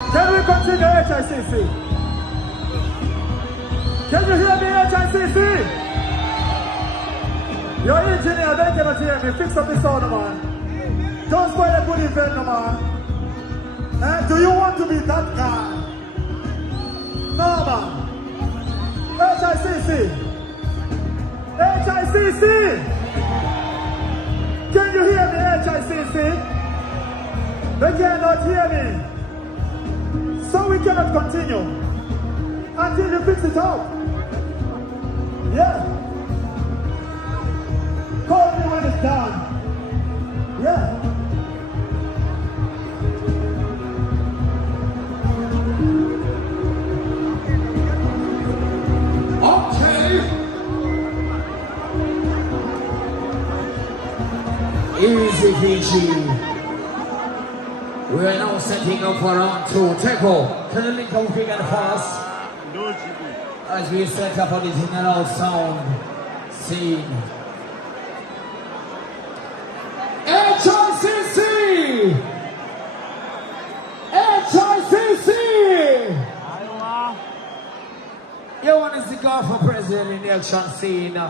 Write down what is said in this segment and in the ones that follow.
Can we continue HICC? Can you hear me, HICC? Your engineer, they cannot hear me. Fix up the sound, man. Don't spoil a good event, no, man. Do you want to be that guy? No, man. HICC. HICC. Can you hear me, HICC? They cannot hear me. So we cannot continue until you fix it out. Yeah. Call me when it's done. Yeah. Okay. Easy Fiji. We are now setting up for round 2. Teco, can you link our finger fast? As we set up on the general sound scene. HICC! HICC! You want to see God for president in the election scene.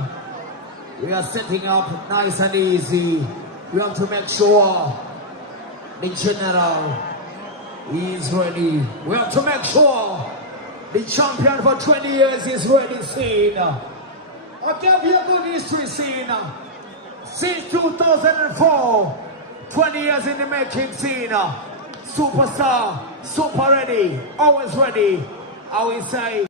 We are setting up nice and easy. We have to make sure the general is ready. We have to make sure the champion for 20 years is ready, scene. I'll give you a good history scene. Since 2004, 20 years in the making scene. Superstar, super ready, always ready. I will say.